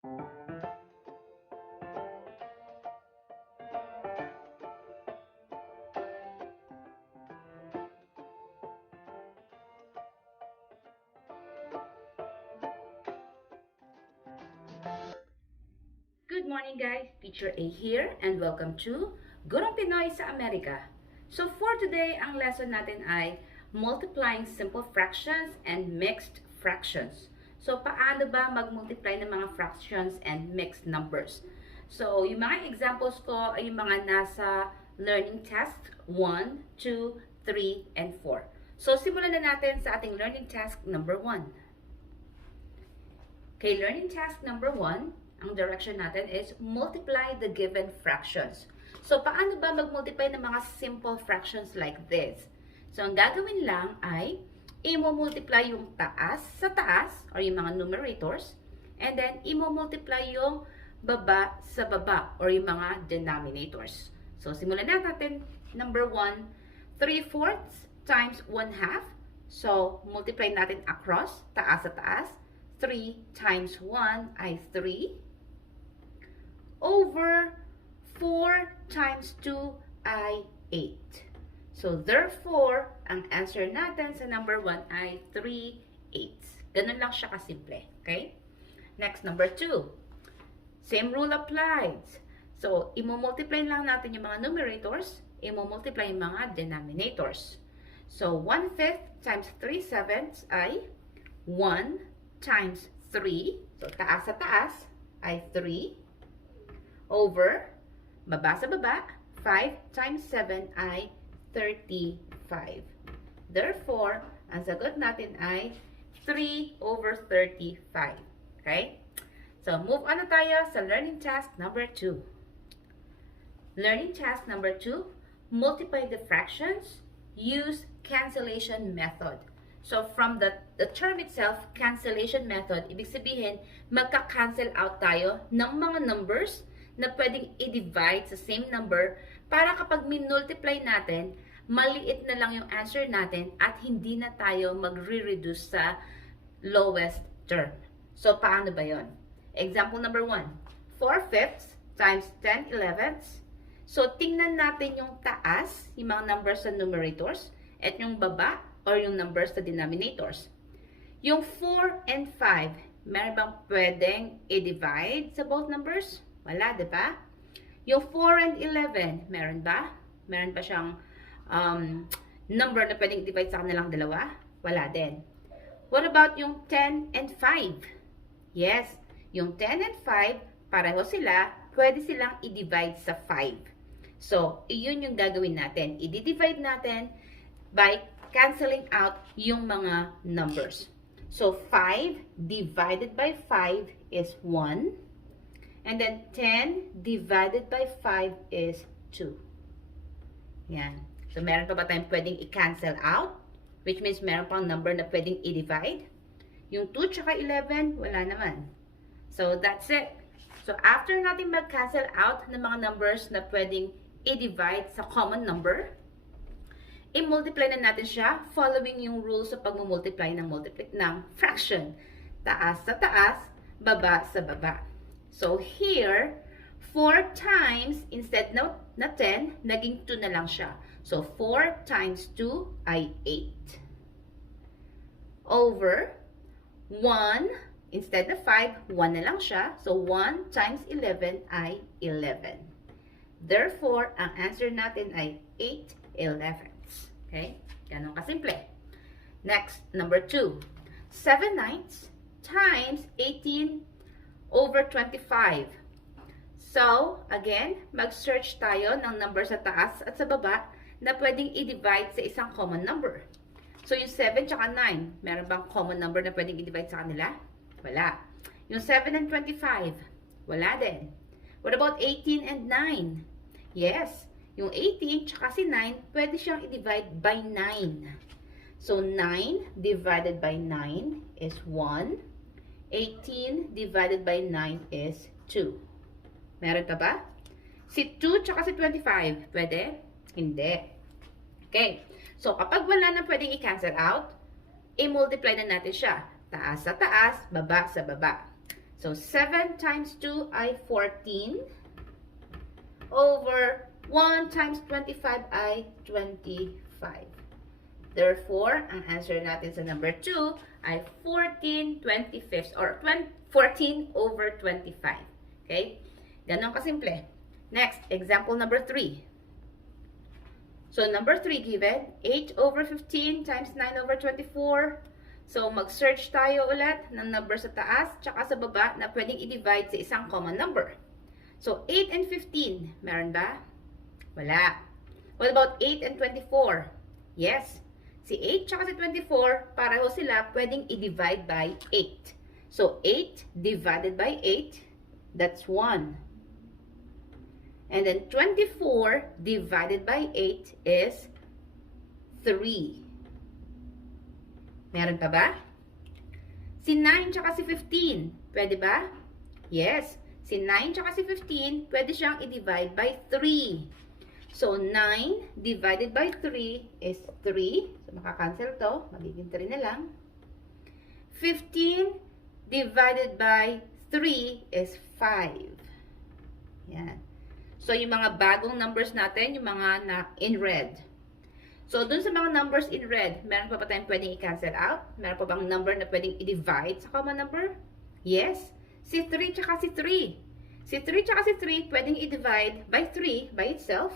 Good morning guys, Teacher A here and welcome to Gurong Pinoy sa Amerika. So for today, ang lesson natin ay multiplying simple fractions and mixed fractions. So paano ba mag-multiply ng mga fractions and mixed numbers? So yung mga examples ko ay yung mga nasa learning task 1, 2, 3, and 4. So simulan na natin sa ating learning task number 1. Okay, learning task number 1, ang direction natin is multiply the given fractions. So, paano ba mag-multiply ng mga simple fractions like this? So, ang gagawin lang ay i-multiply yung taas sa taas or yung mga numerators and then i-multiply yung baba sa baba or yung mga denominators. So, simulan natin. Number 1, 3/4 times 1/2. So, multiply natin across, taas sa taas. 3 times 1 ay 3. Over 4 times 2 ay 8. So, therefore, ang answer natin sa number 1 ay 3/8. Ganun lang siya kasimple. Okay? Next, number 2. Same rule applies. So, i-multiply lang natin yung mga numerators, i-multiply yung mga denominators. So, 1/5 times 3/7 ay 1 times 3. So, taas sa taas ay 3. Over, baba sa baba, 5 times 7 ay 35. Therefore, ang sagot natin ay 3/35. Okay? So, move on na tayo sa learning task number 2. Learning task number 2, multiply the fractions, use cancellation method. So, from the term itself, cancellation method, ibig sabihin, magka-cancel out tayo ng mga numbers na pwedeng i-divide sa same number para kapag minultiply natin, maliit na lang yung answer natin at hindi na tayo magre-reduce sa lowest term. So, paano ba yon? Example number 1, 4/5 times 10/11. So, tingnan natin yung taas, yung mga numbers sa numerators, at yung baba, or yung numbers sa denominators. Yung 4 and 5, meron bang pwedeng i-divide sa both numbers? Wala, di ba? Yung 4 and 11, meron ba? Meron ba siyang number na pwedeng i-divide sa kanilang dalawa? Wala din. What about yung 10 and 5? Yes, yung 10 and 5, pareho sila, pwede silang i-divide sa 5. So, iyon yung gagawin natin. I-divide natin by canceling out yung mga numbers. So, 5 divided by 5 is 1. And then, 10 divided by 5 is 2. Yan. So, meron pa ba tayong pwedeng i-cancel out? Which means, meron pang number na pwedeng i-divide. Yung 2 tsaka 11, wala naman. So, that's it. So, after natin mag-cancel out ng mga numbers na pwedeng i-divide sa common number, i-multiply na natin siya following yung rules sa pag-multiply ng fraction. Taas sa taas, baba sa baba. So here, 4 times, instead na 10, naging 2 na lang siya. So 4 times 2 ay 8. Over 1, instead na 5, 1 na lang siya. So 1 times 11 ay 11. Therefore, ang answer natin ay 8/11. Okay? Ganun kasimple. Next, number 2. 7/9 times 18 over 25. So, again, mag-search tayo ng number sa taas at sa baba na pwedeng i-divide sa isang common number. So, yung 7 tsaka 9, meron bang common number na pwedeng i-divide sa kanila? Wala. Yung 7 and 25, wala din. What about 18 and 9? Yes. Yung 18 tsaka si 9, pwede siyang i-divide by 9. So, 9 divided by 9 is 1. 18 divided by 9 is 2. Meron pa ba? Si 2 tsaka si 25, pwede? Hindi. Okay. So, kapag wala na pwedeng i-cancel out, i-multiply na natin siya. Taas sa taas, baba sa baba. So 7 times 2 ay 14 over 1 times 25 ay 25. Therefore, ang answer natin sa number 2 ay 14/25 or 14 over 25. Okay? Ganon kasimple. Next, example number 3. So, number 3 given, 8 over 15 times 9 over 24. So, mag-search tayo ulit ng number sa taas tsaka sa baba na pwedeng i-divide sa isang common number. So, 8 and 15, meron ba? Wala. What about 8 and 24? Yes. Si 8 tsaka si 24, pareho sila pwedeng i-divide by 8. So, 8 divided by 8, that's 1. And then 24 divided by 8 is 3. Meron pa ba? Si 9 tsaka si 15, pwede ba? Yes. Si 9 tsaka si 15, pwede siyang i-divide by 3. So, 9 divided by 3 is 3. So, makakancel to. Magiging 3 na lang. 15 divided by 3 is 5. Yan. So, yung mga bagong numbers natin, yung mga na in red. So, dun sa mga numbers in red, meron pa ba tayong pwedeng i-cancel out? Meron pa bang number na pwedeng i-divide sa common number? Yes. Si 3 tsaka si 3. Si 3 tsaka si 3, pwedeng i-divide by 3 by itself.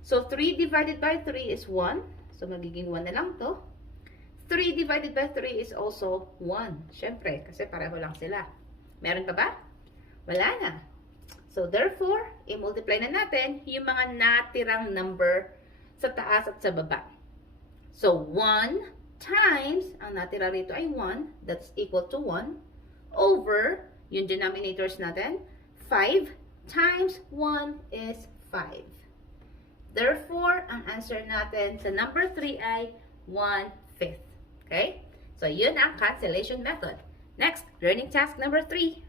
So, 3 divided by 3 is 1. So, magiging 1 na lang to. 3 divided by 3 is also 1. Siyempre, kasi pareho lang sila. Meron pa ba? Wala na. So, therefore, i-multiply na natin yung mga natirang number sa taas at sa baba. So, 1 times, ang natira rito ay 1, that's equal to 1, over, yung denominators natin, 5 times 1 is 5. Therefore, ang answer natin sa number 3 ay 1/5. Okay? So, yun ang cancellation method. Next, learning task number 3.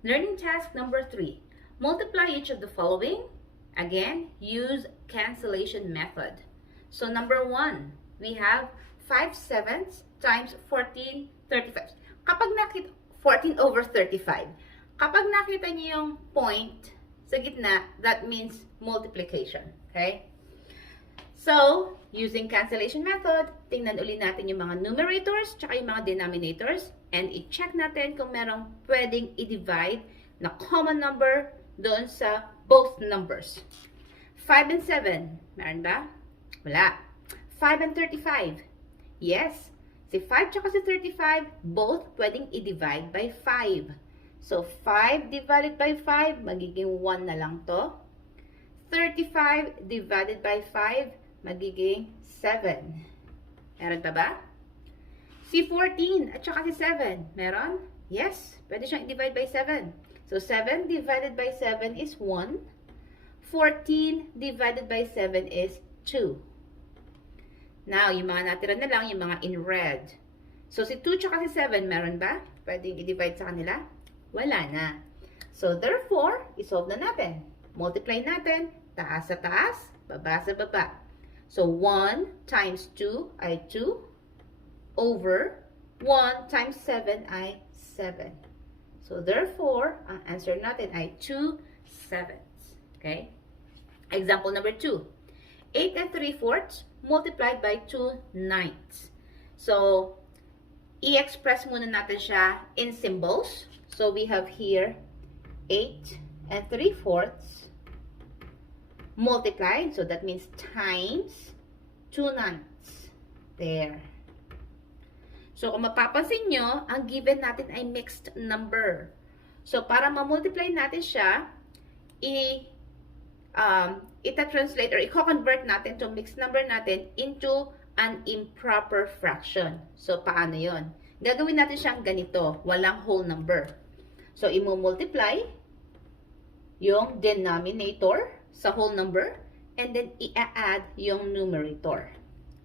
Learning task number 3. Multiply each of the following. Again, use cancellation method. So, number 1, we have 5/7 times 14/35. Kapag nakita, 14 over 35. Kapag nakita niyo yung point sa gitna, that means multiplication. Okay? So, using cancellation method, tingnan uli natin yung mga numerators tsaka yung mga denominators and i-check natin kung merong pwedeng i-divide na common number doon sa both numbers. 5 and 7, meron ba? Wala. 5 and 35. Yes. Si 5 tsaka si 35, both pwedeng i-divide by 5. So, 5 divided by 5, magiging 1 na lang to. 35 divided by 5, magiging 7. Meron pa ba? Si 14 at saka si 7, meron? Yes, pwede siyang i-divide by 7. So, 7 divided by 7 is 1. 14 divided by 7 is 2. Now, yung mga natira na lang, yung mga in red. So, si 2 tsaka si 7, meron ba? Pwedeng i-divide sa kanila? Wala na. So, therefore, isolve na natin. Multiply natin, taas sa taas, baba sa baba. So, 1 times 2 ay 2 over 1 times 7 ay 7. So, therefore, ang answer natin ay 2/7. Okay? Example number 2. 8 and 3/4 multiplied by 2/9. So, i-express muna natin siya in symbols. So, we have here 8 and 3/4 multiplied. So, that means times 2/9. There. So, kung mapapansin nyo, ang given natin ay mixed number. So, para ma-multiply natin siya, ita-translate or i-convert natin itong mixed number natin into an improper fraction. So, paano yon? Gagawin natin siyang ganito, walang whole number. So, i-multiply yung denominator sa whole number and then i-add yung numerator.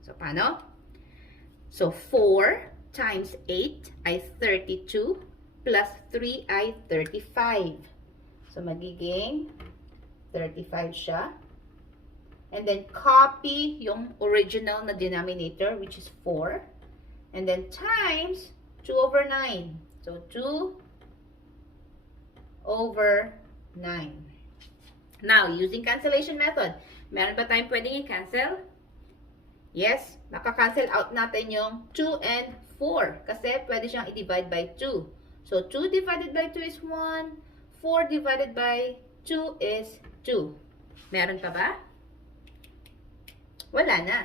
So, paano? So, 4 times 8 ay 32 plus 3 ay 35. So, magiging 35 siya. And then, copy yung original na denominator, which is 4. And then, times 2 over 9. So, 2 over 9. Now, using cancellation method, meron ba tayong pwedeng i-cancel? Yes, maka-cancel out natin yung 2 and 4 kasi pwede siyang i-divide by 2. So, 2 divided by 2 is 1. 4 divided by 2 is 2. Meron pa ba? Wala na.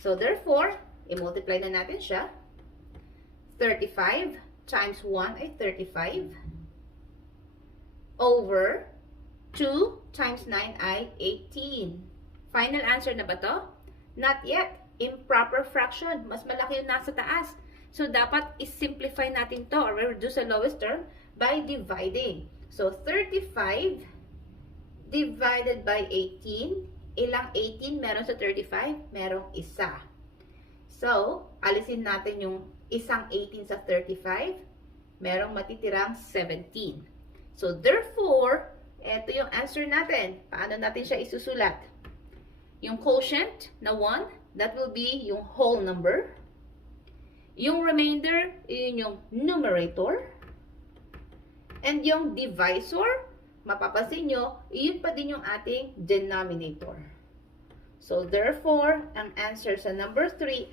So, therefore, i-multiply na natin siya. 35 times 1 ay 35. Over 2 times 9 ay 18. Final answer na ba to? Not yet. Improper fraction. Mas malaki yung nasa taas. So, dapat i-simplify natin to or reduce the lowest term by dividing. So, 35 divided by 18. Ilang 18 meron sa 35? Merong isa. So, alisin natin yung isang 18 sa 35. Merong matitirang 17. So, therefore, ito yung answer natin. Paano natin siya isusulat? Yung quotient na 1, that will be yung whole number. Yung remainder, yun yung numerator. And yung divisor, mapapansin nyo, yun pa din yung ating denominator. So, therefore, ang answer sa number 3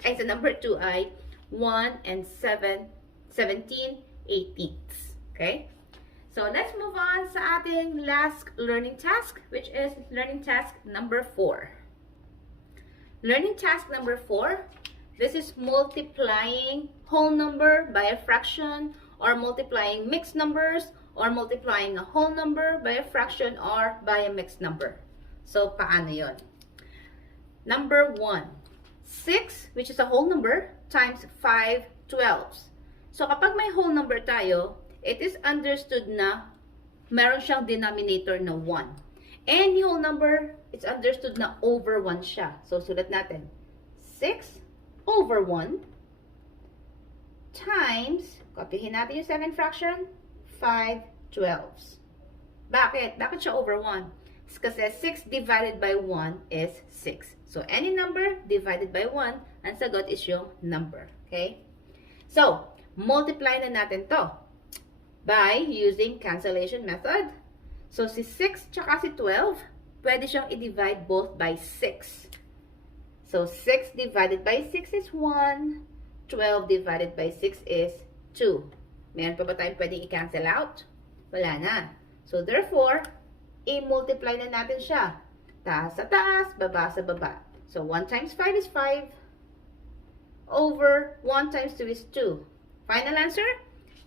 sa number 2 ay 1 and 17 eighteenths. Okay? So, let's move on sa ating last learning task, which is learning task number 4. Learning task number 4, this is multiplying whole number by a fraction, or multiplying mixed numbers, or multiplying a whole number by a fraction or by a mixed number. So, paano yon? Number 1, 6, which is a whole number, times 5 twelfths. So, kapag may whole number tayo, it is understood na meron siyang denominator na 1. Any whole number, it's understood na over 1 siya. So, sulat natin. 6 over 1 times, kopyahin natin yung 7 fraction, 5 twelfths. Bakit? Bakit siya over 1? Kasi 6 divided by 1 is 6. So, any number divided by 1, ang sagot is yung number. Okay? So, multiply na natin to by using cancellation method. So, si 6 tsaka si 12, pwede siyang i-divide both by 6. So, 6 divided by 6 is 1. 12 divided by 6 is 2. Meron pa ba tayong pwedeng i-cancel out? Wala na. So, therefore, i-multiply na natin siya. Taas sa taas, baba sa baba. So, 1 times 5 is 5. Over 1 times 2 is 2. Final answer?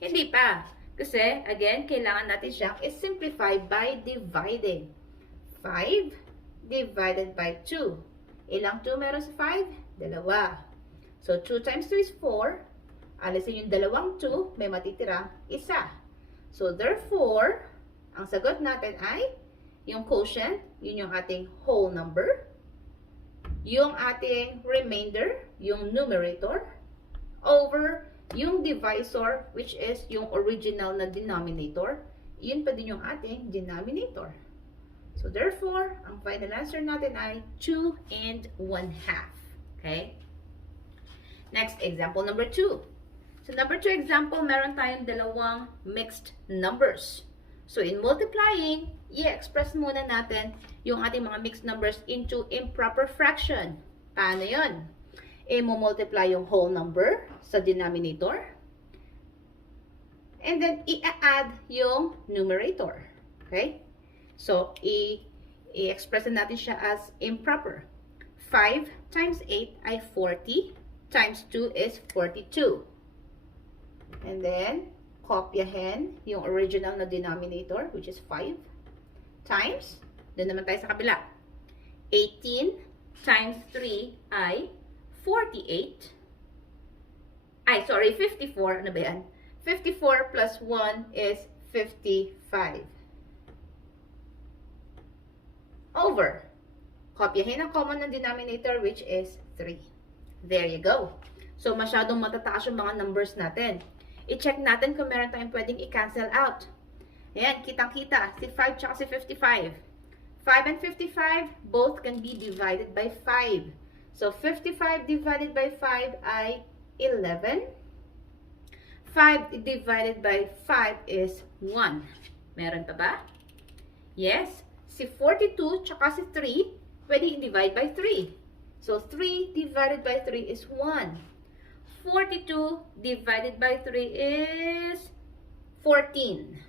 Hindi pa. Kasi, again, kailangan natin siyang i-simplify by dividing. 5 divided by 2. Ilang 2 meron sa 5? Dalawa. So, 2 times 2 is 4. Alisin yung dalawang 2, may matitirang isa. So, therefore, ang sagot natin ay yung quotient, yun yung ating whole number. Yung ating remainder, yung numerator, over yung divisor, which is yung original na denominator, yun pa din yung ating denominator. So, therefore, ang final answer natin ay 2 and 1/2. Okay? Next, example number 2. So, number 2 example, meron tayong dalawang mixed numbers. So, in multiplying, i-express muna natin yung ating mga mixed numbers into improper fraction. Paano yun? I-multiply yung whole number sa denominator. And then, i-add yung numerator. Okay? So, i-express natin siya as improper. 5 times 8 ay 40. Times 2 is 42. And then, kopyahin yung original na denominator, which is 5. Times, doon naman tayo sa kabila. 18 times 3 ay 48. 54. Ano ba yan? 54 plus 1 is 55. Over. Kopyahin ang common na denominator, which is 3. There you go. So, masyadong matataas yung mga numbers natin. I-check natin kung meron tayong pwedeng i-cancel out. Ayan, kitang-kita. Si 5 tsaka si 55. 5 and 55, both can be divided by 5. So, 55 divided by 5 ay 11. 5 divided by 5 is 1. Meron pa ba? Yes. Si 42 tsaka si 3, pwede i-divide by 3. So, 3 divided by 3 is 1. 42 divided by 3 is 14.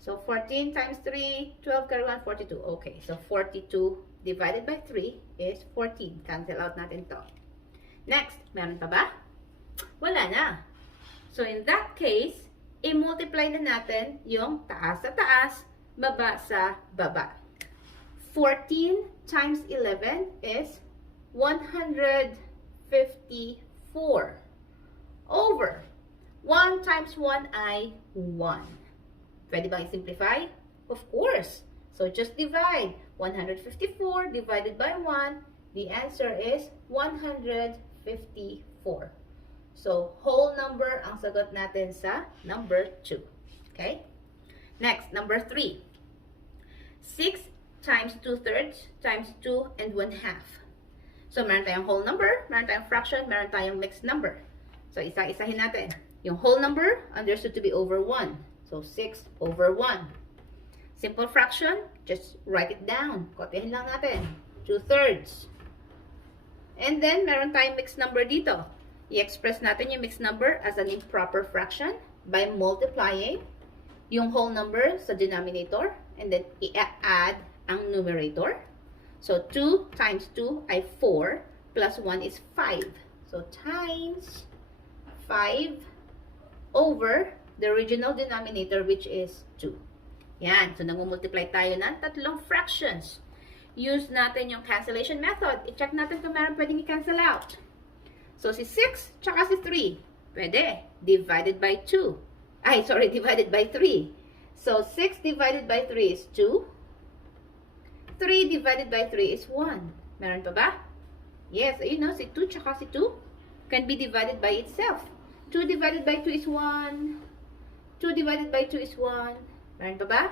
So, 14 times 3, 12 carry 1, 42. Okay, so 42 divided by 3 is 14. Cancel out natin to. Next, meron pa ba? Wala na. So, in that case, i-multiply na natin yung taas sa taas, baba sa baba. 14 times 11 is 154. Over 1 times 1 ay 1. Pwede bang i-simplify? Of course. So, just divide. 154 divided by 1, the answer is 154. So, whole number ang sagot natin sa number 2. Okay? Next, number 3. 6 times 2/3 times 2 and 1/2. So, meron tayong whole number, meron tayong fraction, meron tayong mixed number. So, isa-isahin natin. Yung whole number, understood to be over 1. So, 6 over 1. Simple fraction, just write it down. Kopyahin lang natin. 2/3. And then, meron tayong mixed number dito. I-express natin yung mixed number as an improper fraction by multiplying yung whole number sa denominator and then i-add ang numerator. So, 2 times 2 ay 4 plus 1 is 5. So, times 5 over the original denominator which is 2. Yan. So, nag-multiply tayo ng tatlong fractions. Use natin yung cancellation method. I-check natin kung meron pwedeng i-cancel out. So, si 6 tsaka si 3. Pwede. Divided by 2. Divided by 3. So, 6 divided by 3 is 2. 3 divided by 3 is 1. Meron pa ba? Yes. Ayun, no? Si 2 tsaka si 2 can be divided by itself. 2 divided by 2 is 1. 2 divided by 2 is 1. Meron pa ba?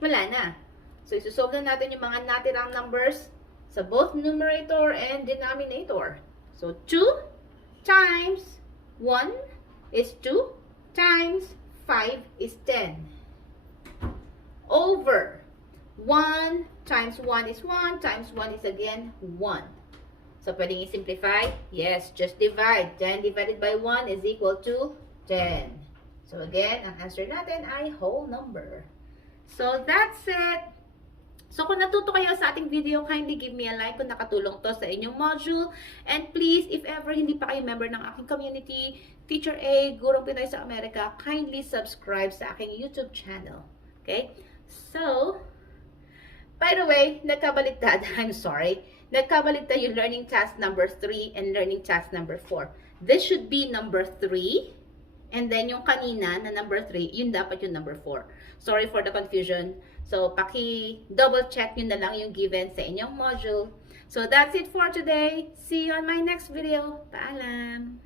Wala na. So, isusolve na natin yung mga natirang numbers sa both numerator and denominator. So, 2 times 1 is 2 times 5 is 10. Over 1 times 1 is 1 times 1 is again 1. So, pwedeng i-simplify? Yes, just divide. 10 divided by 1 is equal to 10. So, again, ang answer natin ay whole number. So, that's it. So, kung natuto kayo sa ating video, kindly give me a like kung nakatulong to sa inyong module. And please, if ever hindi pa kayo member ng aking community, Teacher A, Gurong Pinoy sa Amerika, kindly subscribe sa aking YouTube channel. Okay? So, by the way, nagkabaliktad, I'm sorry, nagkabaliktad yung learning task number 3 and learning task number 4. This should be number 3. And then, yung kanina na number 3, yun dapat yung number 4. Sorry for the confusion. So, paki-double check nyo na lang yung given sa inyong module. So, that's it for today. See you on my next video. Paalam!